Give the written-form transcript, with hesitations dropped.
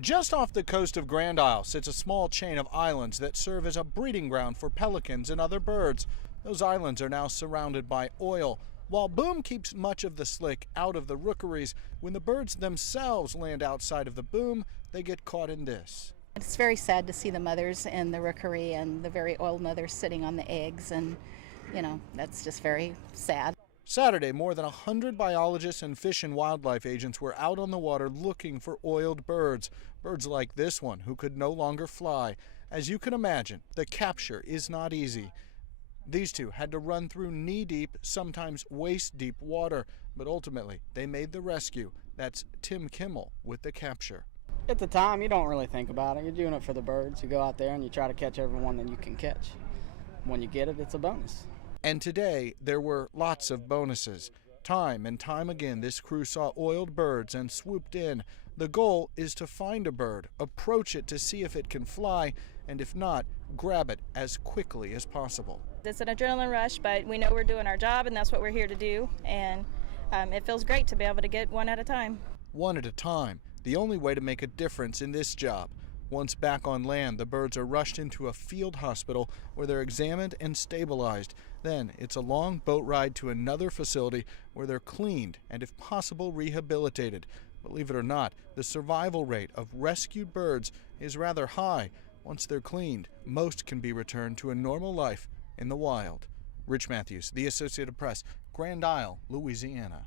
Just off the coast of Grand Isle sits a small chain of islands that serve as a breeding ground for pelicans and other birds. Those islands are now surrounded by oil. While boom keeps much of the slick out of the rookeries, when the birds themselves land outside of the boom, they get caught in this. It's very sad to see the mothers in the rookery and the very old mothers sitting on the eggs, and that's just very sad. Saturday, more than 100 biologists and fish and wildlife agents were out on the water looking for oiled birds. Birds like this one, who could no longer fly. As you can imagine, the capture is not easy. These two had to run through knee-deep, sometimes waist-deep water, but ultimately they made the rescue. That's Tim Kimmel with the capture. At the time, you don't really think about it. You're doing it for the birds. You go out there and you try to catch everyone that you can catch. When you get it, it's a bonus. And today, there were lots of bonuses. Time and time again, this crew saw oiled birds and swooped in. The goal is to find a bird, approach it to see if it can fly, and if not, grab it as quickly as possible. It's an adrenaline rush, but we know we're doing our job, and that's what we're here to do. And it feels great to be able to get one at a time. One at a time, the only way to make a difference in this job. Once back on land, the birds are rushed into a field hospital where they're examined and stabilized. Then it's a long boat ride to another facility where they're cleaned and, if possible, rehabilitated. Believe it or not, the survival rate of rescued birds is rather high. Once they're cleaned, most can be returned to a normal life in the wild. Rich Matthews, The Associated Press, Grand Isle, Louisiana.